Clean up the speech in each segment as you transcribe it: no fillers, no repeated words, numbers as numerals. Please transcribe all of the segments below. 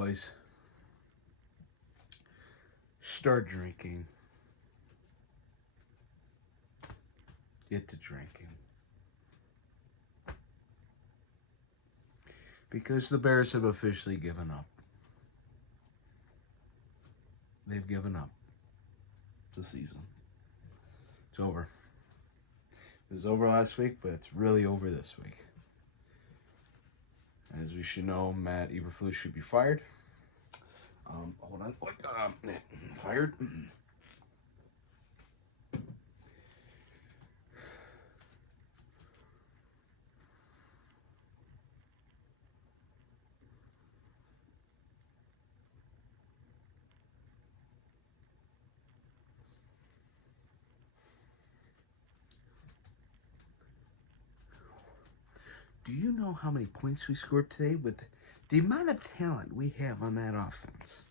boys. Start drinking. Get to drinking. Because the Bears have officially given up. They've given up the season. It's over. It was over last week, but it's really over this week. As we should know, Matt Eberflus should be fired. Hold on. Fired. Do you know how many points we scored today with the amount of talent we have on that offense?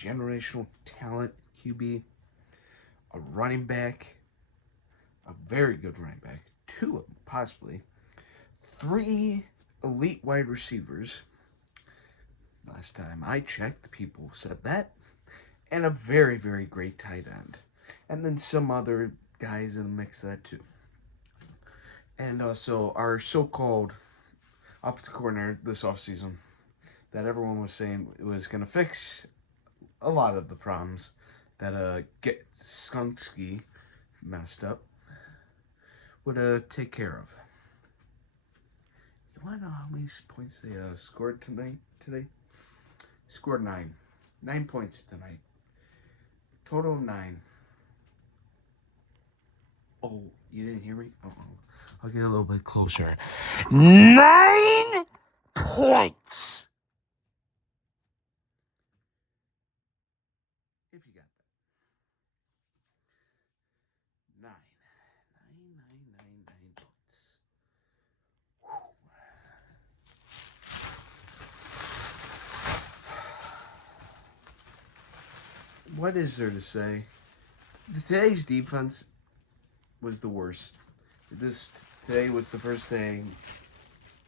Generational talent, QB, a running back, a very good running back, two of them possibly, three elite wide receivers. Last time I checked, people said that, and a very, very great tight end. And then some other guys in the mix of that too. And also our so-called offensive coordinator this offseason that everyone was saying was going to fix a lot of the problems that Get Skunsky messed up would take care of. You want to know how many points they scored today? Scored 9. 9 points tonight. Total of 9. Oh, you didn't hear me? I'll get a little bit closer. 9 points! If you got that. 9. 9 points. Whew. What is there to say? Today's defense was the worst. Today was the first day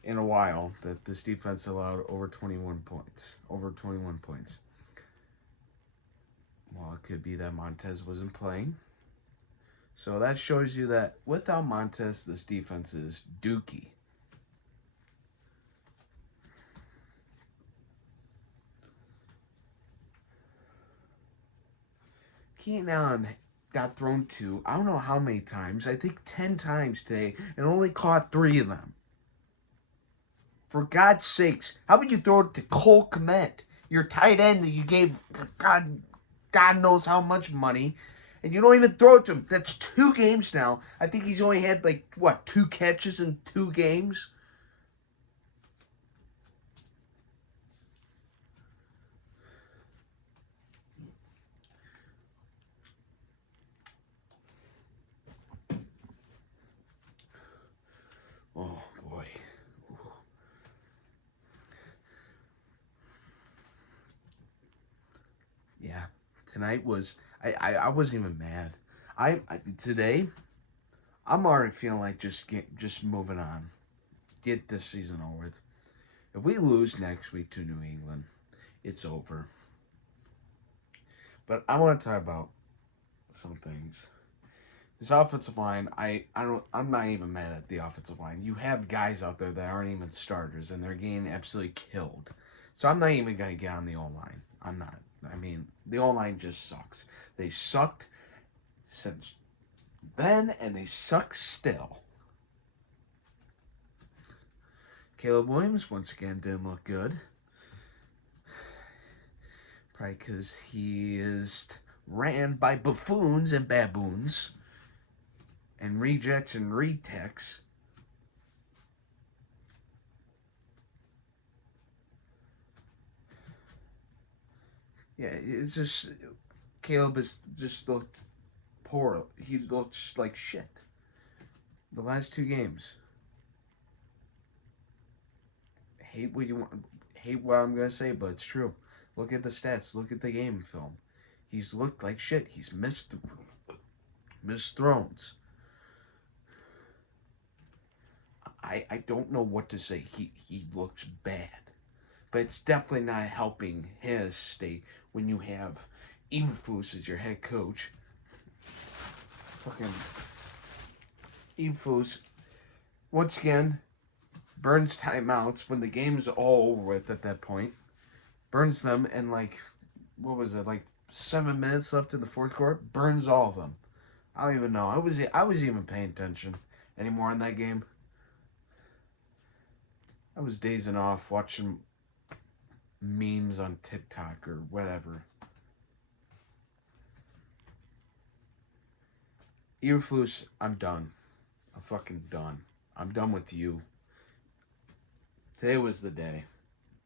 in a while that this defense allowed over 21 points. Over 21 points. Well, it could be that Montez wasn't playing. So that shows you that without Montez, this defense is dookie. Keenan Allen got thrown to, I don't know how many times, I think 10 times today, and only caught 3 of them. For God's sakes, how would you throw it to Cole Kmet, your tight end that you gave God knows how much money, and you don't even throw it to him? That's 2 games now. I think he's only had 2 catches in 2 games? Oh, boy. Yeah, tonight was, I wasn't even mad. Today, I'm already feeling like just moving on. Get this season over with. If we lose next week to New England, it's over. But I want to talk about some things. This offensive line, I'm not even mad at the offensive line. You have guys out there that aren't even starters, and they're getting absolutely killed. So I'm not even gonna get on the O-line. I'm not. I mean, the O-line just sucks. They sucked since then, and they suck still. Caleb Williams once again didn't look good. Probably because he is ran by buffoons and baboons and rejects and retakes. Yeah, it's just Caleb is just looked poor. He looks like shit. The last 2 games. Hate what I'm gonna say, but it's true. Look at the stats. Look at the game film. He's looked like shit. He's missed throws. I don't know what to say. He looks bad. but it's definitely not helping his state when you have Eberflus as your head coach. Fucking Eberflus, once again, burns timeouts when the game's all over with at that point. Burns them, and like, what was it, like 7 minutes left in the fourth quarter? Burns all of them. I don't even know. I was even paying attention anymore in that game. I was dazing off watching memes on TikTok or whatever. Eberflus, I'm done. I'm fucking done. I'm done with you. Today was the day.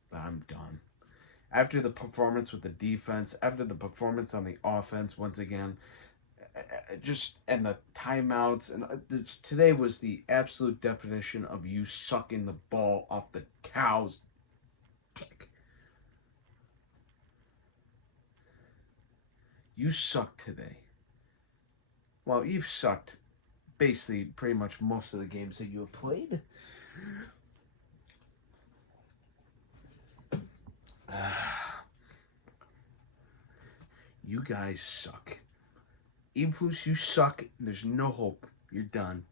But I'm done. After the performance with the defense, after the performance on the offense, once again, and the timeouts, and today was the absolute definition of you sucking the ball off the cow's dick. You sucked today. Well, you've sucked basically pretty much most of the games that you have played. You guys suck. Eberflus, you suck. There's no hope. You're done.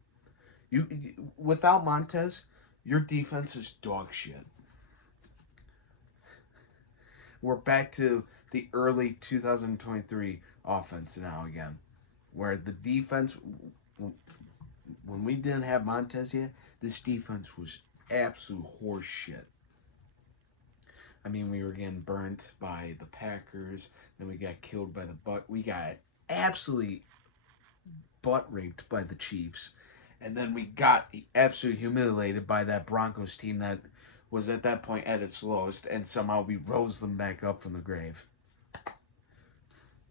You without Montez, your defense is dog shit. We're back to the early 2023 offense now again, where the defense, when we didn't have Montez yet, this defense was absolute horse shit. I mean, we were getting burnt by the Packers, then we got killed by the Bucs. We got absolutely butt raped by the Chiefs, and then we got absolutely humiliated by that Broncos team that was at that point at its lowest, and somehow we rose them back up from the grave.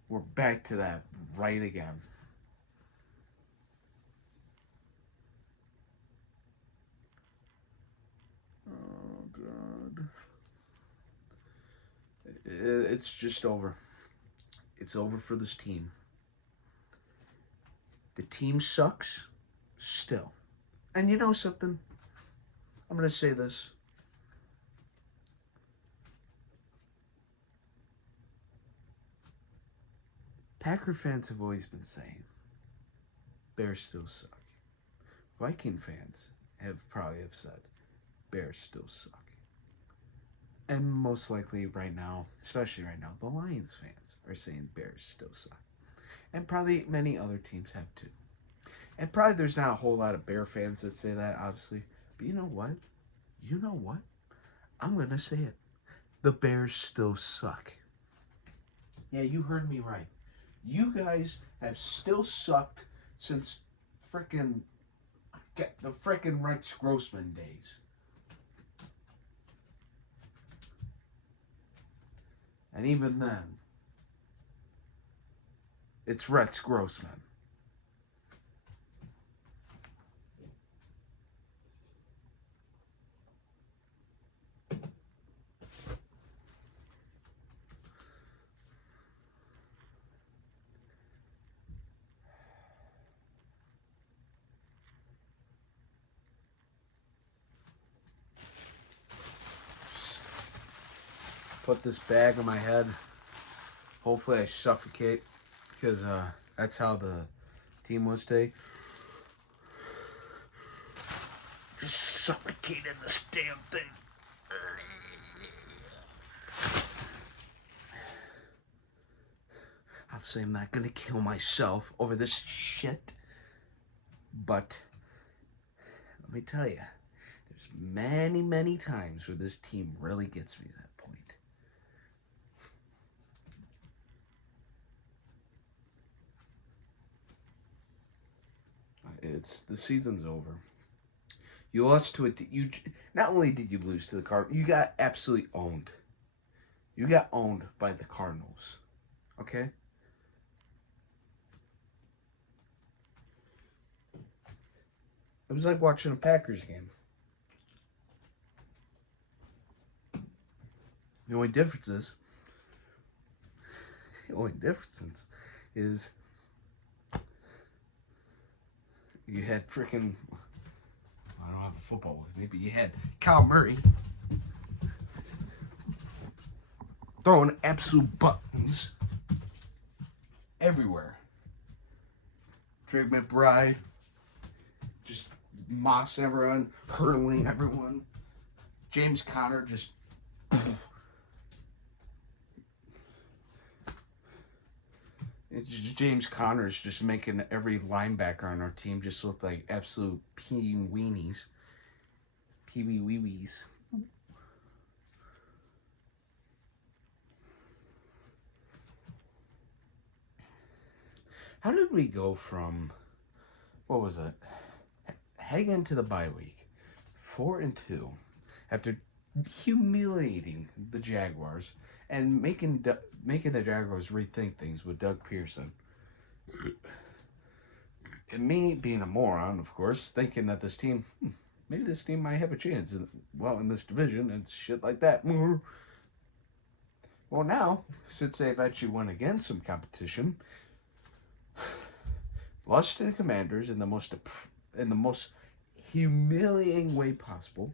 We're back to that right again. Oh, God. It's just over. It's over for this team. The team sucks still. And you know something? I'm going to say this. Packer fans have always been saying, Bears still suck. Viking fans have said, Bears still suck. And most likely right now, especially right now, the Lions fans are saying Bears still suck. And probably many other teams have too. And probably there's not a whole lot of Bear fans that say that, obviously. But you know what? You know what? I'm going to say it. The Bears still suck. Yeah, you heard me right. You guys have still sucked since the frickin' Rex Grossman days. And even then, it's Rex Grossman. Put this bag on my head. Hopefully I suffocate, because that's how the team was today. Just suffocate in this damn thing. Obviously I'm not gonna kill myself over this shit, but let me tell you, there's many, many times where this team really gets me to that point. The season's over. You lost to it. You not only did you lose to the Cardinals, you got absolutely owned. You got owned by the Cardinals. Okay? It was like watching a Packers game. The only difference is you had freaking, I don't have a football with me, but you had Kyle Murray. throwing absolute buttons everywhere. Drake McBride just mossing everyone, hurling everyone. James Conner just James Conner's just making every linebacker on our team just look like absolute pee-weenies. Pee-wee-wee-wees. How did we go from, what was it? Heading into the bye week, 4-2, after humiliating the Jaguars and making the Jaguars rethink things with Doug Pearson. And me being a moron, of course, thinking that this team, maybe this team might have a chance in this division and shit like that. Well, now, since they've actually won against some competition, lost to the Commanders in the most humiliating way possible,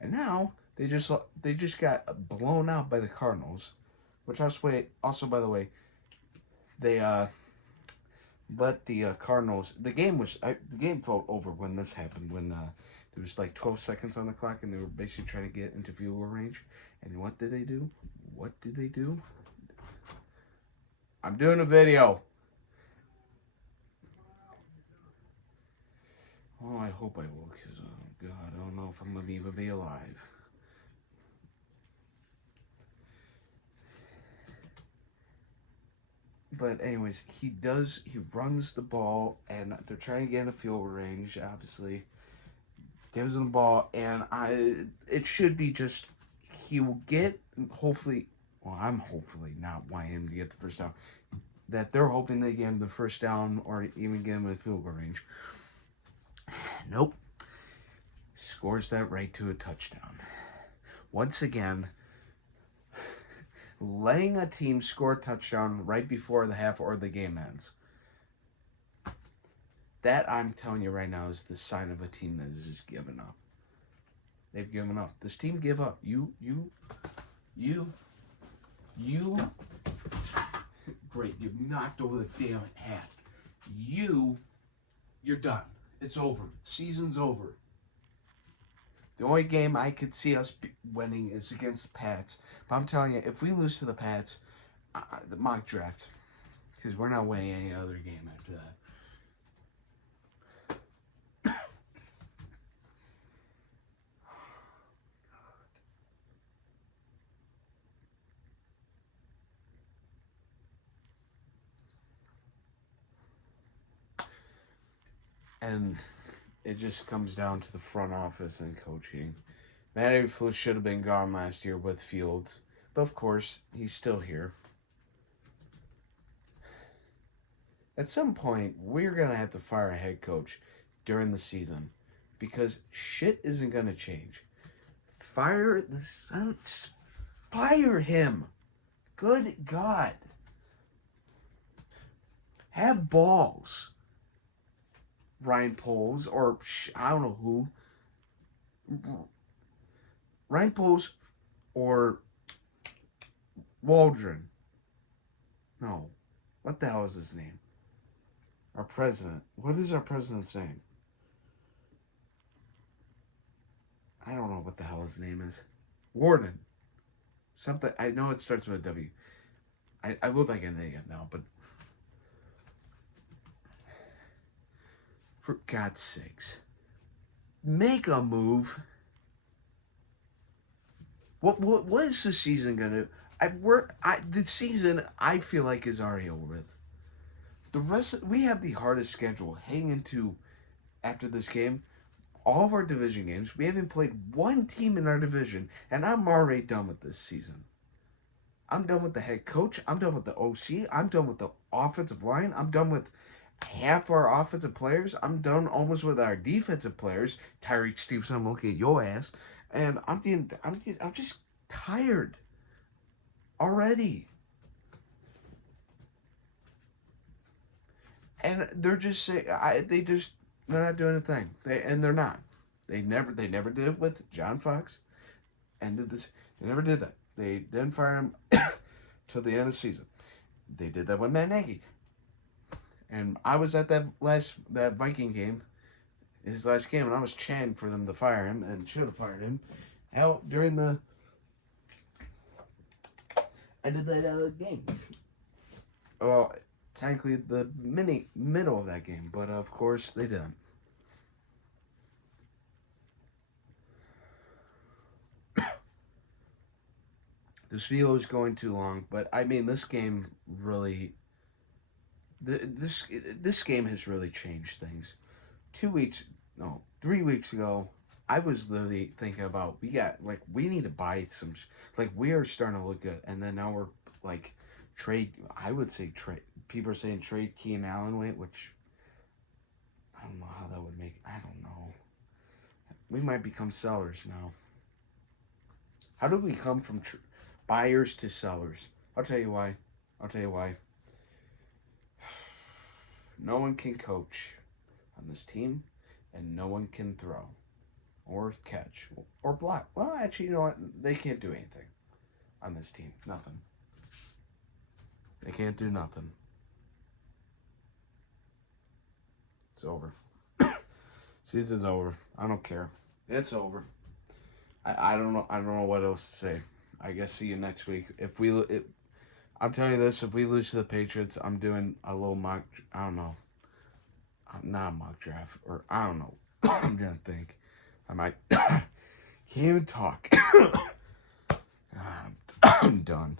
and now they just got blown out by the Cardinals, which also by the way, they let the Cardinals. The game felt over when this happened. When there was like 12 seconds on the clock, and they were basically trying to get into field goal range. And what did they do? I'm doing a video. Oh, I hope I will, because, oh, God, I don't know if I'm going to even be alive. But anyways, he runs the ball, and they're trying to get in the field range, obviously. Gives him the ball, and it should be just, he will get, hopefully, well, I'm hopefully not wanting him to get the first down, that they're hoping they get him the first down, or even get him in the field goal range. Nope. Scores that right to a touchdown. Once again, letting a team score a touchdown right before the half or the game ends. That, I'm telling you right now, is the sign of a team that has just given up. They've given up. This team give up. You. Great, you've knocked over the damn hat. You're done. It's over. Season's over. The only game I could see us winning is against the Pats. But I'm telling you, if we lose to the Pats, the mock draft, because we're not winning any other game after that. And it just comes down to the front office and coaching. Matt Eberflus should have been gone last year with Fields. But of course, he's still here. At some point, we're going to have to fire a head coach during the season. Because shit isn't going to change. Fire him. Good God. Have balls. Ryan Poles, or I don't know who. Ryan Poles or Waldron. No. What the hell is his name? Our president. What is our president's name? I don't know what the hell his name is. Warden. Something. I know it starts with a W. I look like an idiot now, but for God's sakes, make a move. What is the season gonna? The season I feel like is already over with. The rest we have the hardest schedule heading into after this game. All of our division games, we haven't played one team in our division, and I'm already done with this season. I'm done with the head coach. I'm done with the OC. I'm done with the offensive line. I'm done with half our offensive players. I'm done almost with our defensive players. Tyreek Stevenson, I'm looking at your ass, and I'm just tired already. And they're just saying they're not doing a thing. They're not. They never did it with John Fox. They never did that. They didn't fire him till the end of the season. They did that with Matt Nagy. And I was at that Viking game, his last game, and I was chanting for them to fire him and should have fired him out during the end of that game. Well, technically the middle of that game, but of course they didn't. This video is going too long, but I mean this game really. This game has really changed things. 3 weeks ago, I was literally thinking about we need to buy some, we are starting to look good, and then now we're like trade. I would say trade. People are saying trade Keenan Allen, which I don't know how that would make. I don't know. We might become sellers now. How do we come from buyers to sellers? I'll tell you why. No one can coach on this team, and no one can throw or catch or block. Well, actually, you know what? They can't do anything on this team. Nothing. They can't do nothing. It's over. Season's over. I don't care. It's over. I don't know. I don't know what else to say. I guess see you next week. I'm telling you this, if we lose to the Patriots, I'm doing a little mock, I don't know. Not a mock draft, or I don't know. I'm trying to think. I might, can't even talk. I'm done.